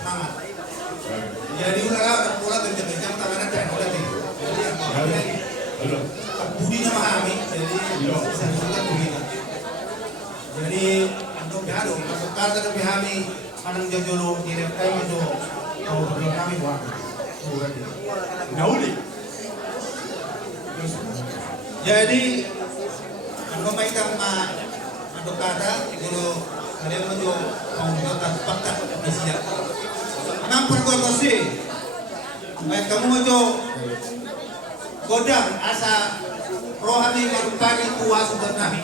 semangat. Jadi ulah pola kerja-kerja tangan ada ulah gitu. Jadi yang budinya memahami, jadi bisa juga begini. Jadi untuk jadu, kalau kita memahami manang jojolo direm kami itu tahu belum kami buat. Nauli. Jadi ando maitang ando kata guru kalian menuju pengungkatan fakta di sini. Ngampun kau bersih. Baik kamu menuju godang asa rohani marupani kuasa sudah nabi.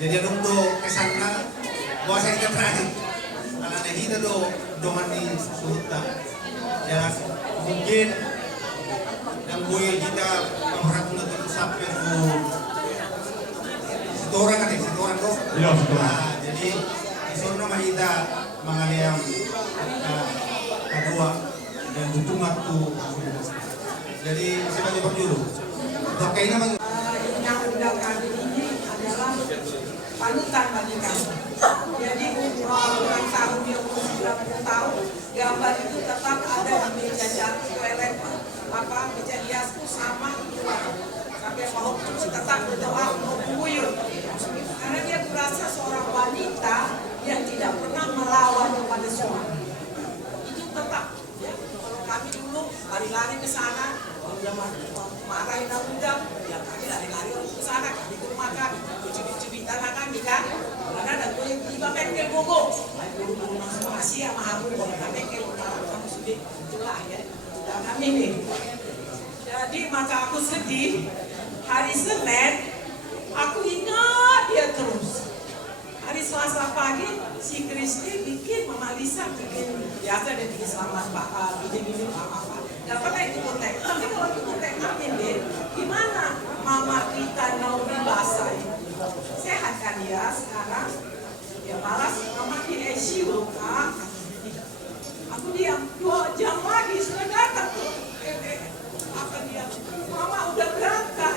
Jadi untuk kesana bahasa kita terakhir karena kita doman di suta ya mungkin yang gue kita memperhatikan untuk sampai ke setoran kan setoran kok jadi disuruh nama kita mengalih kedua dan butuh waktu jadi saya coba dulu pakai nama yang undang kami ini adalah panutan bagi kami. Jadi orang tahun yang umur 90 tahun gambar itu tetap ada di meja toilet meja hiasku sama sampai mau tetap berdoa mau buyut karena dia berasa seorang wanita yang tidak pernah melawan kepada suami itu tetap ya. Kalau kami dulu lari-lari ke sana marahin undang ya kami lari-lari ke sana kami ke rumah kami cubit-cubit tanah kami kan karena ada gue yang tiba bengkel gogo buru-buru masuk Asia mahamu kalau bengkel kamu sudah itulah ya dan kami ini jadi maka aku sedih hari Senin aku ingat dia terus hari Selasa pagi si Kristi bikin Mama Lisa bikin biasa dia bikin selamat bikin apa gak pernah itu kontek tapi kalau itu kontek amin deh gimana Mama kita Naomi Basai sehat kan ya sekarang dia malas Mama di ICU kak aku diam 2 jam lagi sudah datang apa dia Mama udah berangkat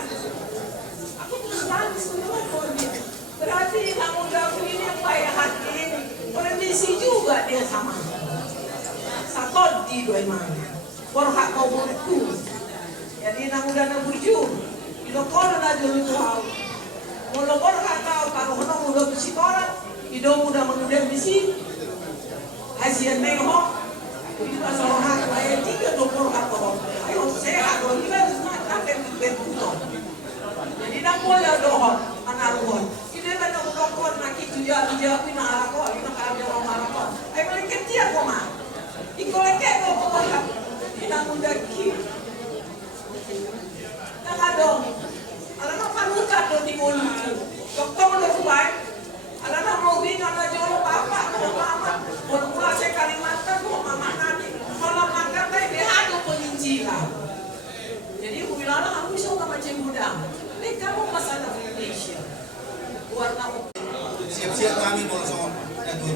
aku terus nangis dia berarti kamu udah begini yang baik hati kondisi juga dia sama satu di dua mana borhak kau berku jadi nang udah nabujur ilo kono na dulu tuh mula borhak kau kalau hono udah bersikoran hidup udah mengudang di sini hasil nengok itu asal borhak ayat 3 tuh borhak kau ayo sehat dong kita harus sampai berbuto jadi nang boleh dohon analuhon ini kan nang dokon nak itu jauh na arako ina kami orang arako ay maliket dia koma ikoleke ko borhak nang undaki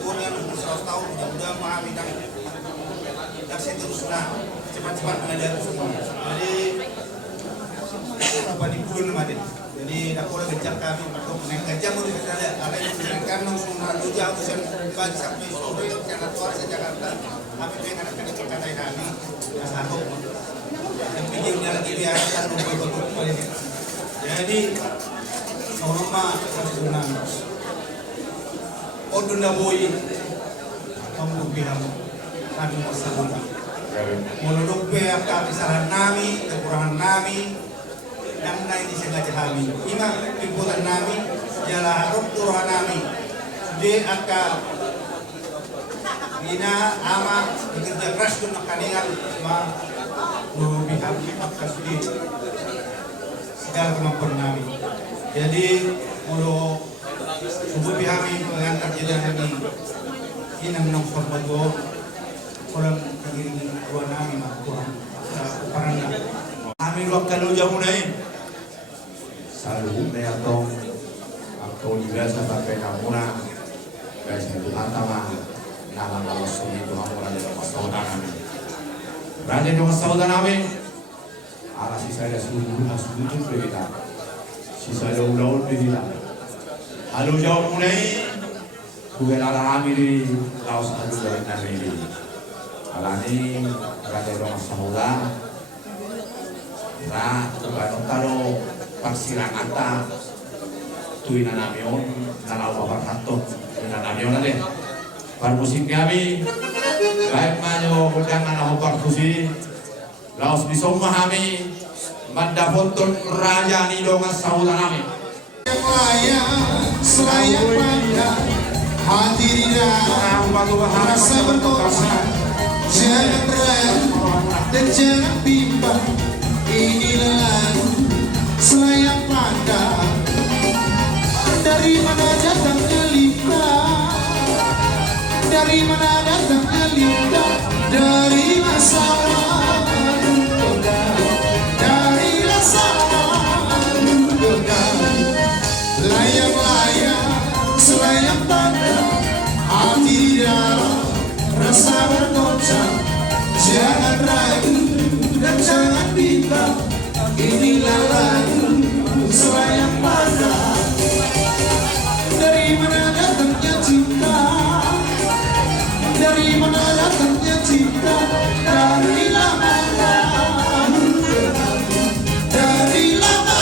umurnya 100 tahun, mudah-mudahan memahami dan seterusnya cepat-cepat mengajar semua. Jadi apa di pun mati. Jadi aku udah kejar kami, aku naik kejar mau dikatakan ada yang dengan kami langsung melalui jauh sen bagi sampai sore jalan keluar ke Jakarta. Kami pengen anak-anak berkata kami, sanggup. Dan pikirnya lagi biarkan lupa-lupa ini. Jadi rumah tersunan. Odun daboi, kamu bilang kami masalah. Muluduk akal kesalahan kami, kekurangan kami, yang lain disengaja kami. Ima liputan kami, jala harap turun kami. Sudah akal bina ama bekerja keras untuk kaningan ma pihak akal sudah segala kemampuan kami. Jadi mulu subuh kami mengantar jalan ini inang nang format go orang kiri dua nami mah kurang parana kami waktu jauh naik selalu menyatong atau biasa pakai kamuna guys itu antama nama nama sunyi itu kamuna dari masalah kami berada di masalah kami ala sisa ada sudut berbeda sisa ada ulang berbeda lalu jauh mulai bukan ala kami di laos adu dari kami ini alani berada di masalah nah bukan taro paksiran anta tuina namion nalau babar kantor tuina namion ade par musik kami baik manyo undangan aku parkusi laos bisoma kami manda foton raja ni donga saula nami saya pada hadirnya rasa berkosa jangan ragu dan jangan bimbang inilah lagu Selayang pandang dari mana datang elita dari mana datang elita dari masa lalu dari rasa lalu layang-layang selayang pandang hati di dalam rasa bergoncang jangan ragu dan jangan bimbang inilah lagu selayang pandang dari mana datangnya cinta dari mana datangnya cinta dari lama dari lama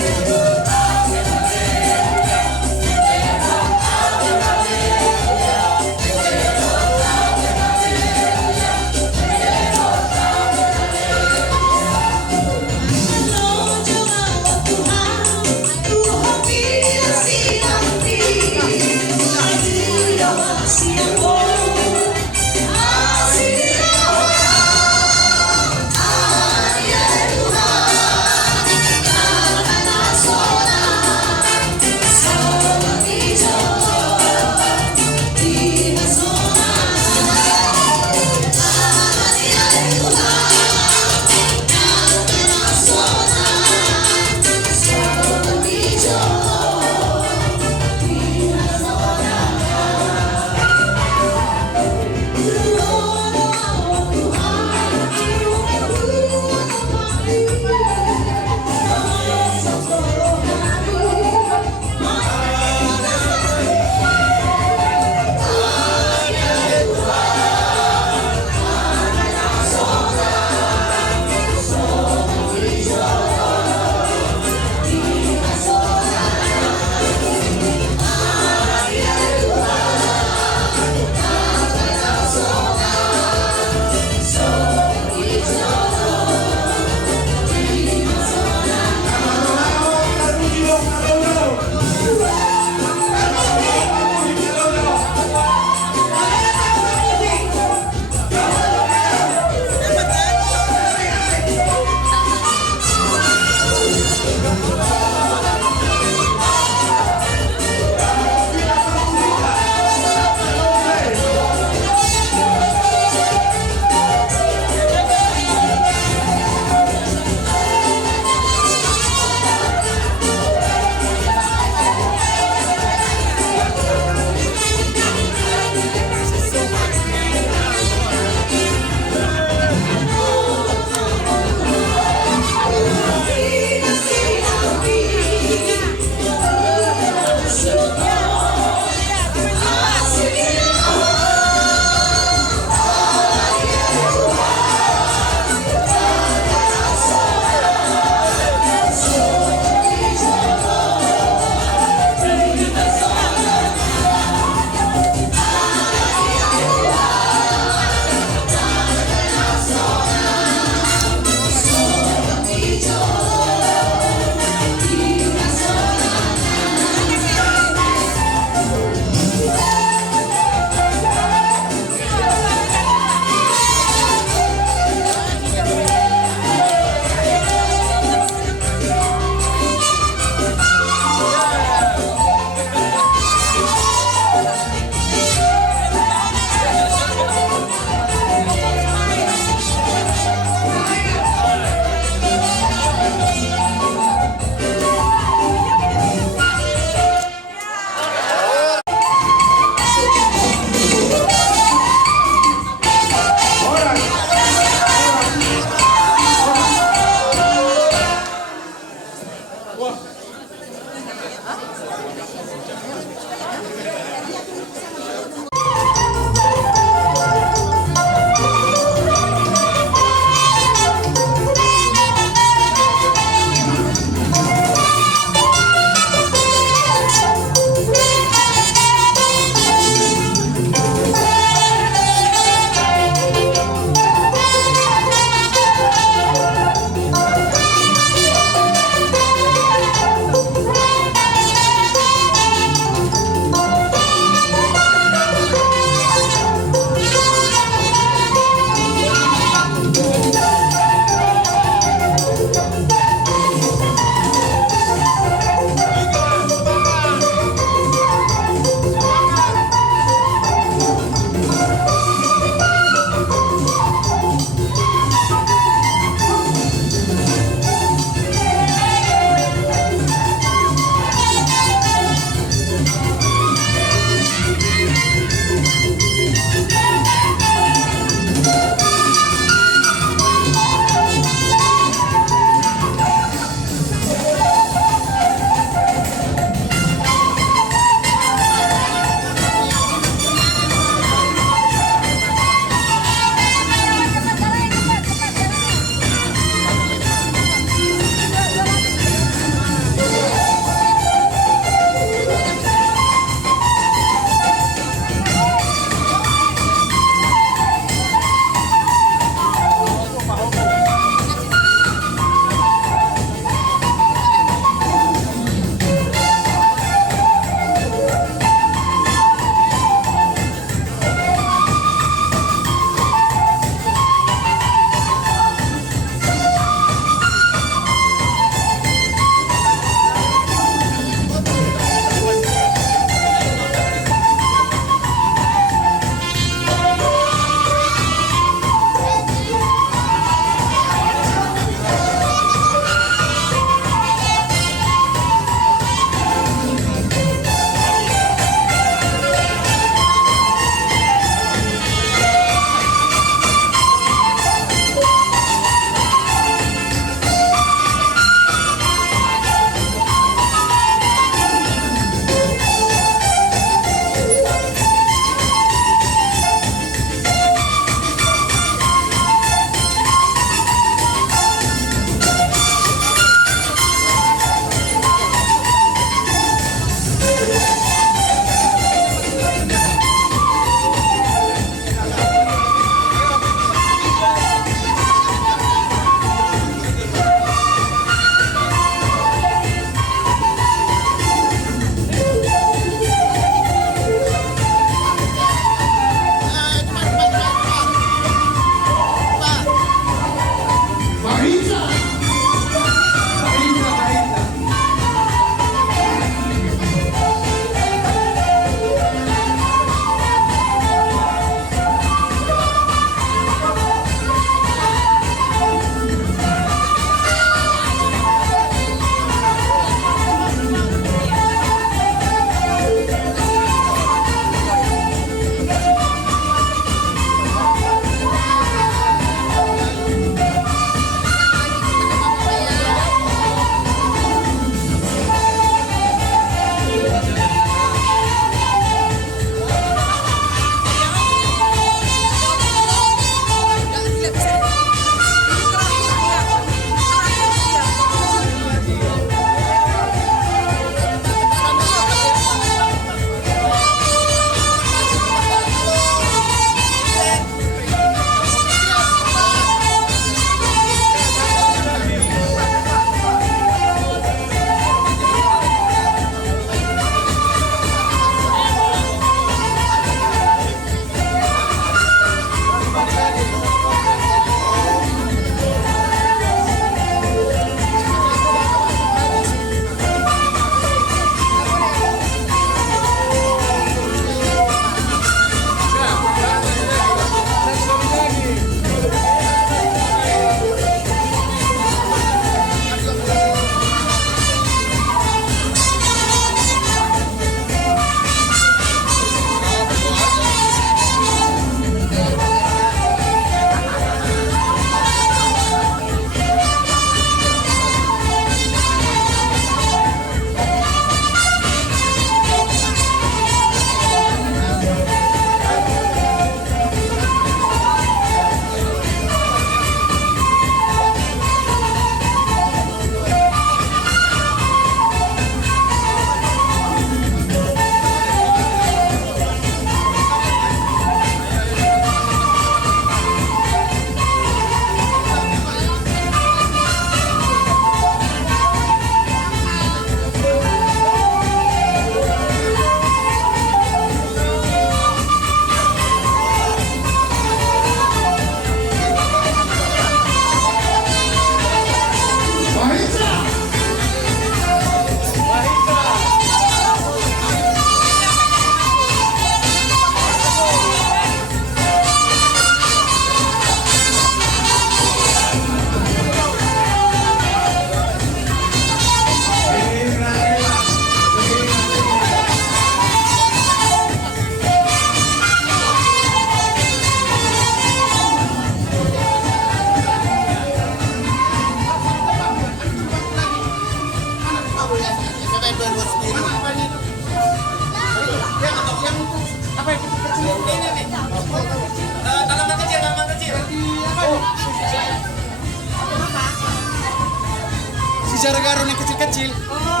bicara garun yang kecil-kecil. Oh,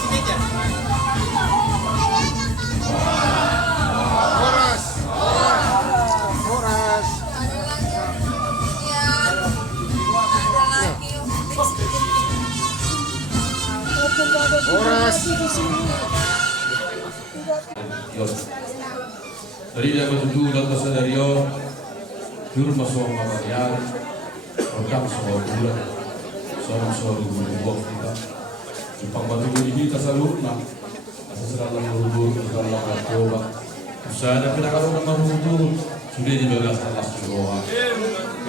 Sini aja. Dari dia bertuju dan kesadario, jurus masuk material, program soal bulan, soal bulan kita. Jepang batu ini kita selalu nak, asal merubur dalam coba. Usaha dan kalau merubur sudah dibalas atas doa.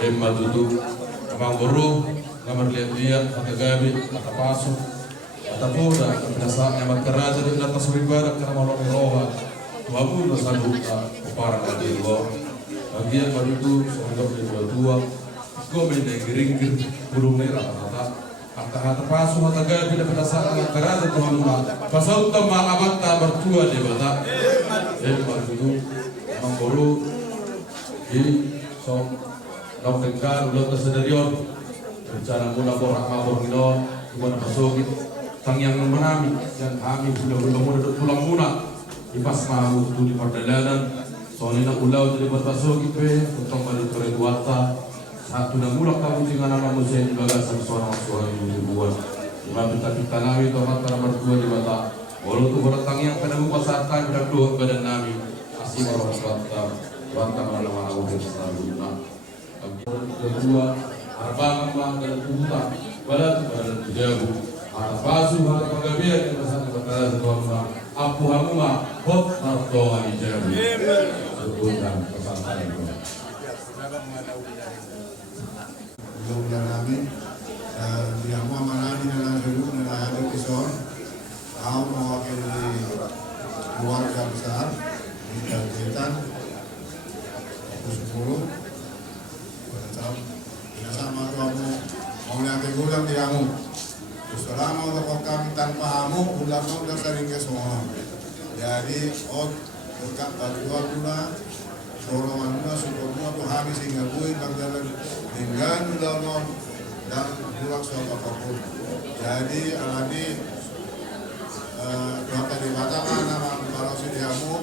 Emma tutu, abang boru, kamar lihat kata gabi, kata pasuk. Atapoda pinasa yang kerja di atas ribarat karena malam roha wabu dosa duka para kadilgo bagian baru semoga berdua tua gue beda geringir burung merah kata kata pasu kata gabi dan pinasa yang kerja Tuhan mula pasal utama amat tak bertua di bata baru itu mangkoro di sok dok tengkar udah tersedarion rencana mula borak mabor gitu bukan pasogit tang yang menami dan kami belum pulang muna di pas mau itu di perjalanan soalnya ulau dari berbaso gitu untuk balik ke Duata satu dan mulak kamu dengan nama saya di bagasan seorang yang dibuat di kita nami itu antara berdua di bata walau itu bertang yang pada mempasarkan pada dua badan nami asing orang Duata Duata mana-mana udah selalu kedua arbang dan kubuta balat jauh Pasu hal pagabian yang bersama berkata Tuhan Apu hamuma hot martoa ijabu Sebutan pesan itu Mudah-mudahan amin. Dia mau mengalami dalam hidup dan ada kisah. Kau mewakili keluarga besar di Kalimantan. 10 pada saat sama kamu mau lihat bulan diamu. Selama untuk kami tanpa amu, ulama udah sering ke semua. Jadi, berkat bantuan pula, dorongan pula, syukur pula, tuh habis hingga gue banggalan dengan ulama dan pulang suatu apapun. Jadi, alani doa tadi batangan nama kalau sediamu,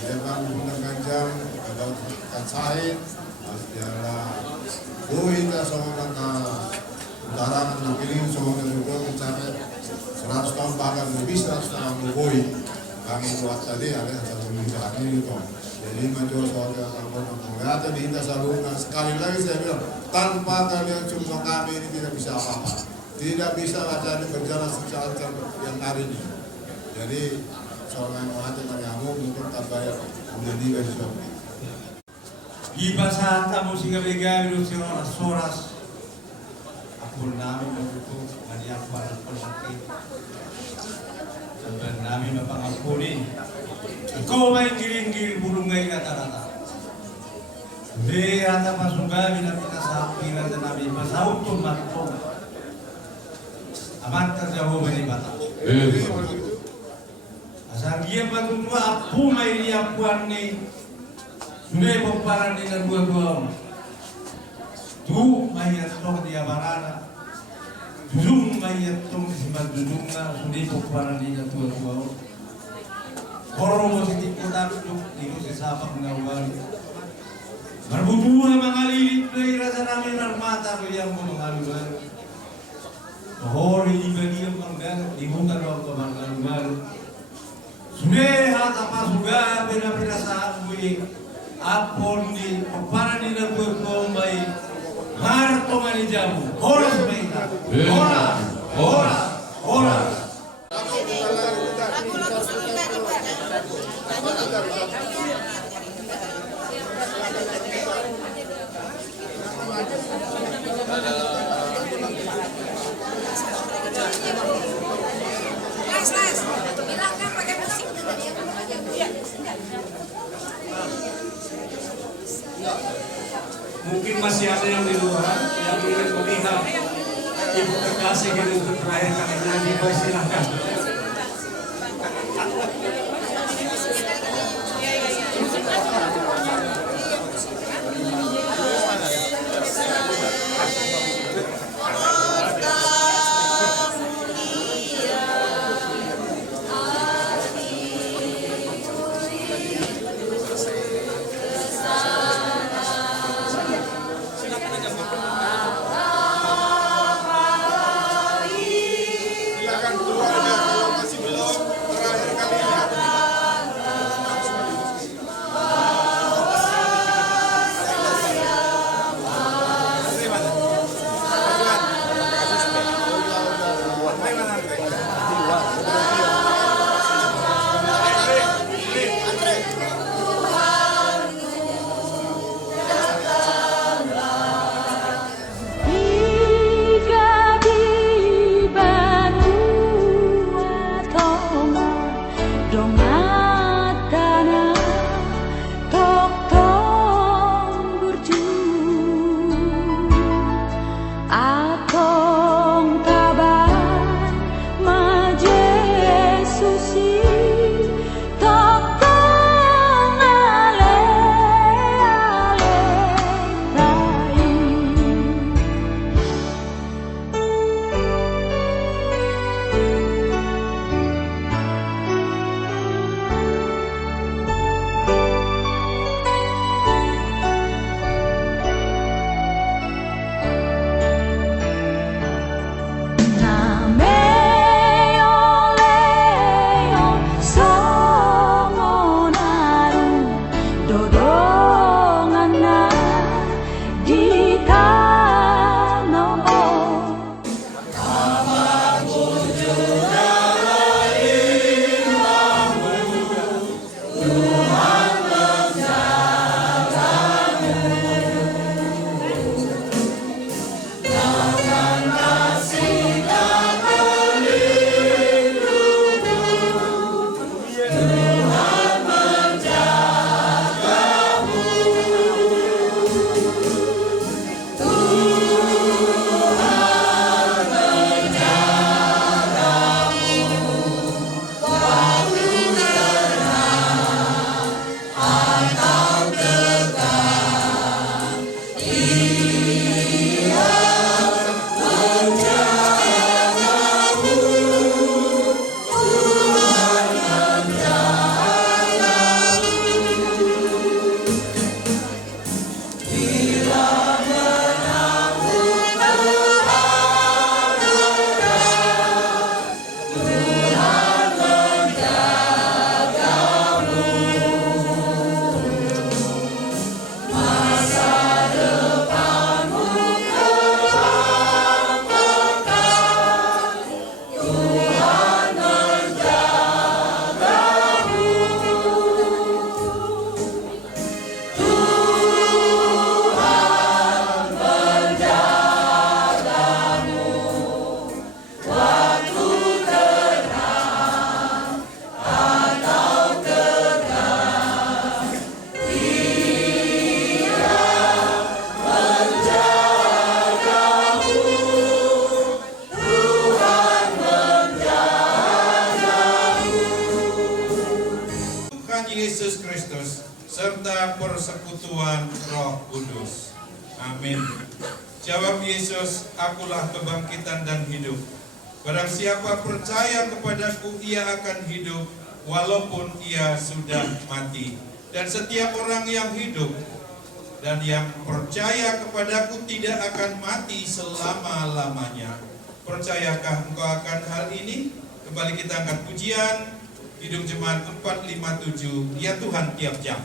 dia bang menggunakan jam, ada kan sahih, sejarah, gue kita semua utara dan pilih semua juga mencapai 100 tahun bahkan lebih 100 tahun lebih kami buat tadi ada satu menjaga itu jadi menjual soal kampung atau di Indah Salunga sekali lagi saya bilang tanpa kalian cuma kami ini tidak bisa apa-apa tidak bisa wacana berjalan secara yang hari ini jadi soal yang wajib mariamu mungkin tak bayar menjadi besok Iba sa tamu singa begami lu soras Apul namin mabuto, maniyak para palaki. Sampai namin mapangapunin. Ikaw may giring-giring bulungay rata-rata. Hindi rata pasugami na pinasapiran na namin masahog itong matong. Amat terjauh dari bata. Asal dia matutua apu may liyapuan ni Sunay pagparan ni na dua-dua. Tu mayat tong dia barana, dung mayat tong di simpan dung na sundi pokparan dia tua. Koro mo si tikutan tu di si sapak ngawal. Berbubuha mga lilit na irasa namin armata ko yang mo mangalugal. Hori di bagian manggal di muka daw ko mangalugal. Sunay hata pasuga pina sa amoy apon di pokparan ni na tua Marto manijamu, ora semeita, ora. Bilangkan pakai musik. Mungkin masih ada yang di luar yang ingin melihat ibu kekasih gitu untuk terakhir kali lagi, silakan. persekutuan Roh Kudus. Amin. Jawab Yesus, akulah kebangkitan dan hidup. Barang siapa percaya kepadaku, ia akan hidup walaupun ia sudah mati. Dan setiap orang yang hidup dan yang percaya kepadaku tidak akan mati selama-lamanya. Percayakah engkau akan hal ini? Kembali kita angkat pujian Kidung Jemaat 457, ya Tuhan tiap jam.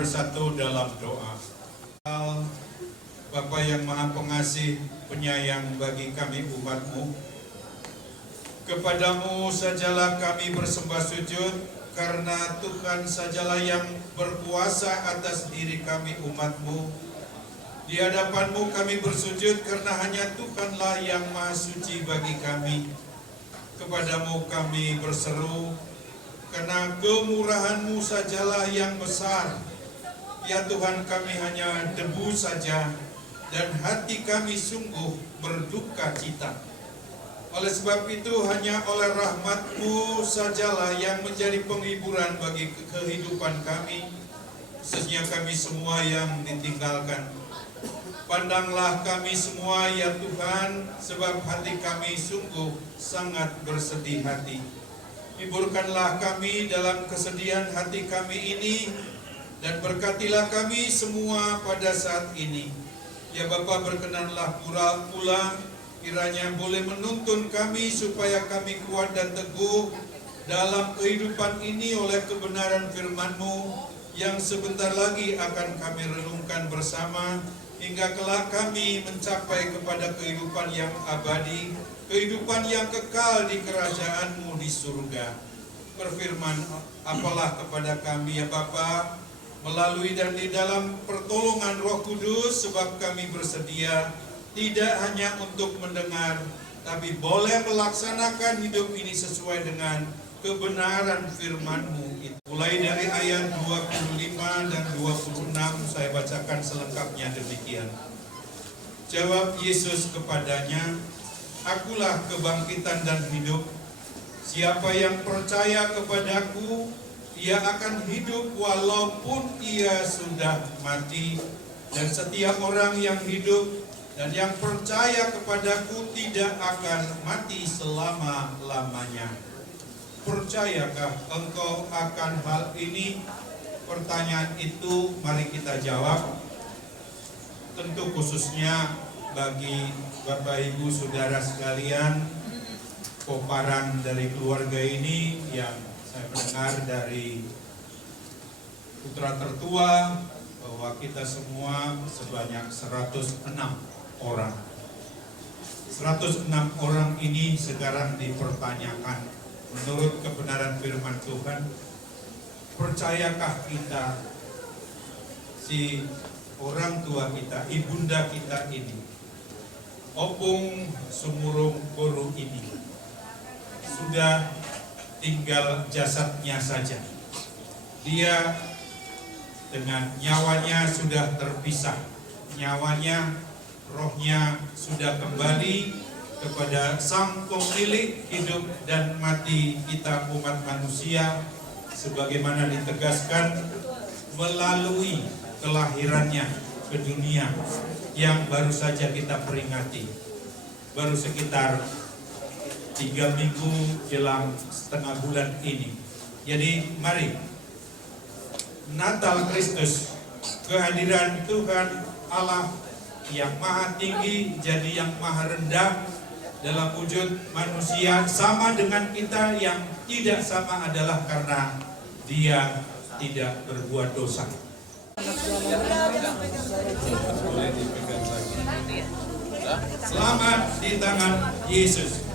bersatu dalam doa. Bapa yang Maha Pengasih, Penyayang bagi kami umat-Mu, kepadamu sajalah kami bersembah sujud, karena Tuhan sajalah yang berkuasa atas diri kami umat-Mu. Di hadapan-Mu kami bersujud karena hanya Tuhanlah yang Maha Suci bagi kami. Kepadamu kami berseru, karena kemurahan-Mu sajalah yang besar. Ya Tuhan, kami hanya debu saja, dan hati kami sungguh berduka cita. Oleh sebab itu, hanya oleh rahmat-Mu sajalah yang menjadi penghiburan bagi kehidupan kami, khususnya kami semua yang ditinggalkan. Pandanglah kami semua ya Tuhan, sebab hati kami sungguh sangat bersedih hati. Hiburkanlah kami dalam kesedihan hati kami ini, dan berkatilah kami semua pada saat ini. Ya Bapa, berkenanlah pula kiranya boleh menuntun kami supaya kami kuat dan teguh dalam kehidupan ini oleh kebenaran firman-Mu yang sebentar lagi akan kami renungkan bersama, hingga kelak kami mencapai kepada kehidupan yang abadi, kehidupan yang kekal di kerajaan-Mu di surga. Berfirman apalah kepada kami ya Bapa, melalui dan di dalam pertolongan Roh Kudus, sebab kami bersedia tidak hanya untuk mendengar, tapi boleh melaksanakan hidup ini sesuai dengan kebenaran firman-Mu. Mulai dari ayat 25 dan 26 saya bacakan selengkapnya demikian. Jawab Yesus kepadanya, "Akulah kebangkitan dan hidup. Siapa yang percaya kepadaku, ia akan hidup walaupun ia sudah mati. Dan setiap orang yang hidup dan yang percaya kepadaku tidak akan mati selama-lamanya." Percayakah engkau akan hal ini? Pertanyaan itu mari kita jawab. Tentu khususnya bagi Bapak Ibu Saudara sekalian, koparan dari keluarga ini yang saya mendengar dari putra tertua bahwa kita semua sebanyak 106 orang. 106 orang ini sekarang dipertanyakan menurut kebenaran firman Tuhan. Percayakah kita si orang tua kita, ibunda kita ini, Opung Sumurung Boru ini, sudah tinggal jasadnya saja. Dia dengan nyawanya sudah terpisah. Nyawanya, rohnya sudah kembali kepada Sang Pemilik hidup dan mati kita umat manusia, sebagaimana ditegaskan melalui kelahirannya ke dunia yang baru saja kita peringati. Baru sekitar 3 minggu jelang setengah bulan ini. Jadi mari Natal Kristus, kehadiran Tuhan Allah yang maha tinggi jadi yang maha rendah dalam wujud manusia, sama dengan kita. Yang tidak sama adalah karena Dia tidak berbuat dosa. Selamat di tangan Yesus.